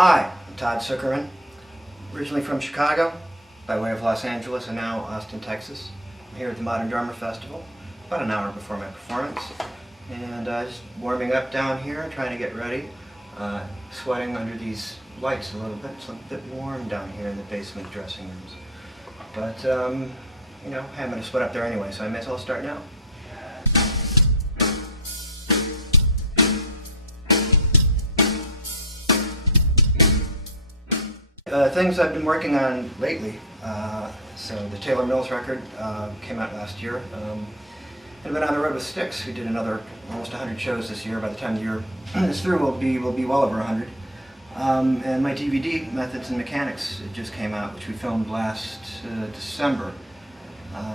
Hi, I'm Todd Sucherman, originally from Chicago, by way of Los Angeles and now Austin, Texas. I'm here at the Modern Drummer Festival, about an hour before my performance, and just warming up down here, trying to get ready, sweating under these lights a little bit. It's a bit warm down here in the basement dressing rooms. But, you know, hey, I'm going to sweat up there anyway, so I may as well start now. Things I've been working on lately, so the Taylor Mills record came out last year. I've been on the road with Styx. We did another almost 100 shows this year. By the time the year is through, we'll be well over 100. And my DVD, Methods and Mechanics, it just came out, which we filmed last December.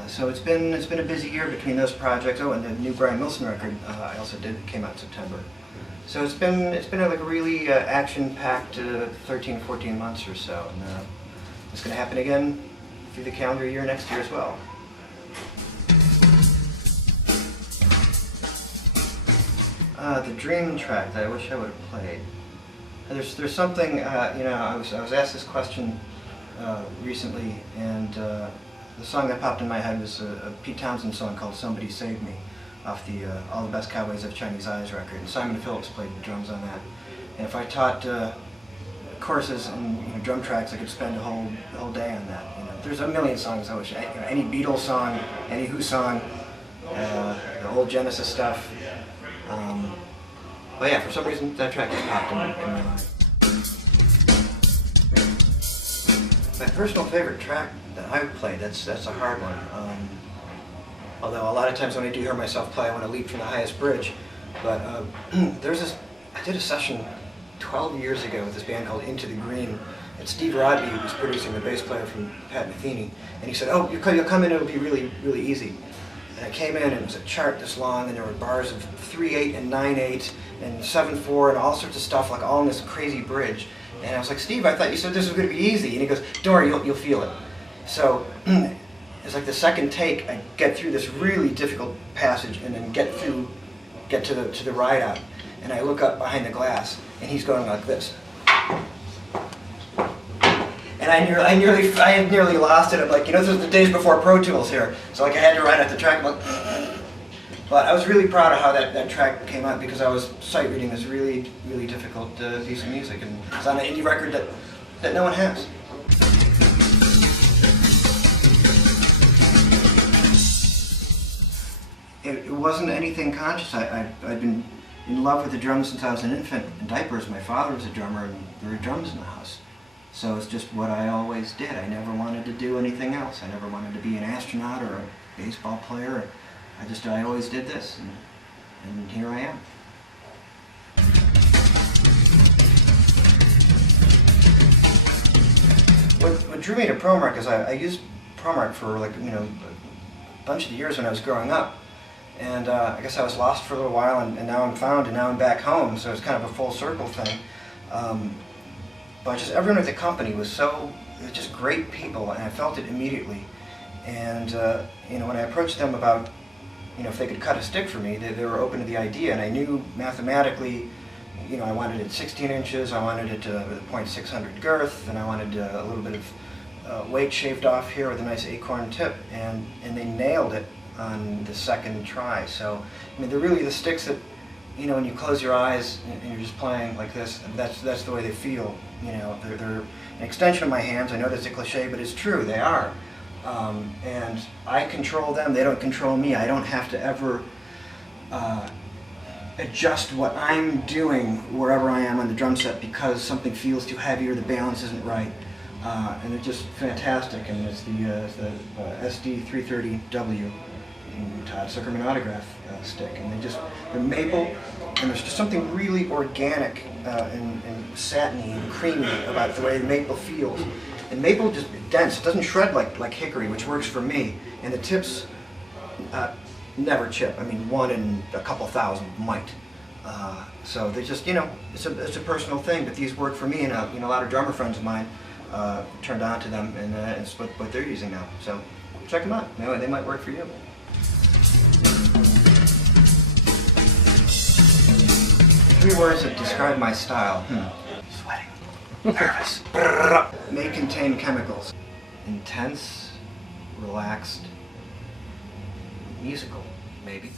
So it's been a busy year between those projects. Oh, and the new Brian Wilson record I also did, came out in September. So it's been like a really action-packed 13, 14 months or so, and it's going to happen again through the calendar year next year as well. The Dream track that I wish I would have played. There's something, you know, I was asked this question recently, and the song that popped in my head was a Pete Townsend song called "Somebody Save Me," off the All the Best Cowboys Have Chinese Eyes record, and Simon Phillips played the drums on that. And if I taught courses and drum tracks, I could spend the whole day on that. You know, there's a million songs I wish, any Beatles song, any Who song, the old Genesis stuff. But yeah, for some reason that track just popped in my mind. My personal favorite track that I've played, that's a hard one. Although a lot of times when I do hear myself play, I want to leap from the highest bridge. But I did a session 12 years ago with this band called Into the Green. And Steve Rodby, who was producing, the bass player from Pat Metheny, and he said, "Oh, you'll come in, it'll be really, really easy." And I came in, and it was a chart this long, and there were bars of 3/8 and 9/8 and 7/4 and all sorts of stuff, like all in this crazy bridge. And I was like, "Steve, I thought you said this was going to be easy." And he goes, "Don't worry, you'll feel it." So it's like the second take, I get through this really difficult passage and then get to the ride out, and I look up behind the glass, and he's going like this. And I had nearly lost it. I'm like, this was the days before Pro Tools here, so like I had to ride out the track. I'm like, but I was really proud of how that track came out, because I was sight reading this really, really difficult piece of music, and it's on an indie record that no one has. It wasn't anything conscious. I'd been in love with the drums since I was an infant in diapers. My father was a drummer, and there were drums in the house. So it's just what I always did. I never wanted to do anything else. I never wanted to be an astronaut or a baseball player. I always did this, and here I am. What drew me to ProMark is I used ProMark for a bunch of years when I was growing up. And I guess I was lost for a little while, and now I'm found, and now I'm back home, so it's kind of a full circle thing. But just everyone at the company was just great people, and I felt it immediately. And when I approached them about, if they could cut a stick for me, they were open to the idea, and I knew mathematically, I wanted it 16 inches, I wanted it with a .600 girth, and I wanted a little bit of weight shaved off here with a nice acorn tip, and they nailed it on the second try. So, they're really the sticks that, when you close your eyes and you're just playing like this, that's the way they feel. They're an extension of my hands. I know that's a cliche, but it's true, they are. And I control them, they don't control me. I don't have to ever adjust what I'm doing wherever I am on the drum set because something feels too heavy or the balance isn't right. And they're just fantastic, and it's the SD330W. Todds Autograph stick, and they're maple, and there's just something really organic and satiny and creamy about the way the maple feels. And maple just dense; it doesn't shred like hickory, which works for me. And the tips never chip. I mean, one in a couple thousand might. So they just, it's a personal thing, but these work for me, and a lot of drummer friends of mine turned on to them, and it's what they're using now. So check them out. They might work for you. 3 words that describe my style. Sweating. Nervous. May contain chemicals. Intense, relaxed, musical, maybe.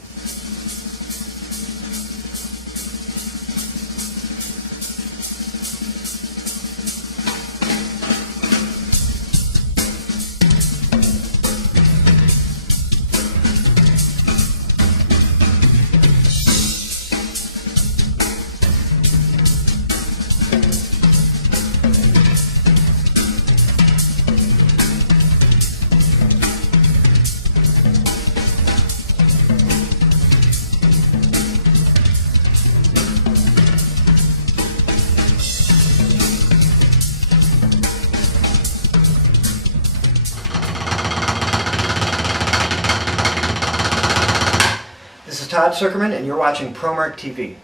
This is Todd Sucherman, and you're watching ProMark TV.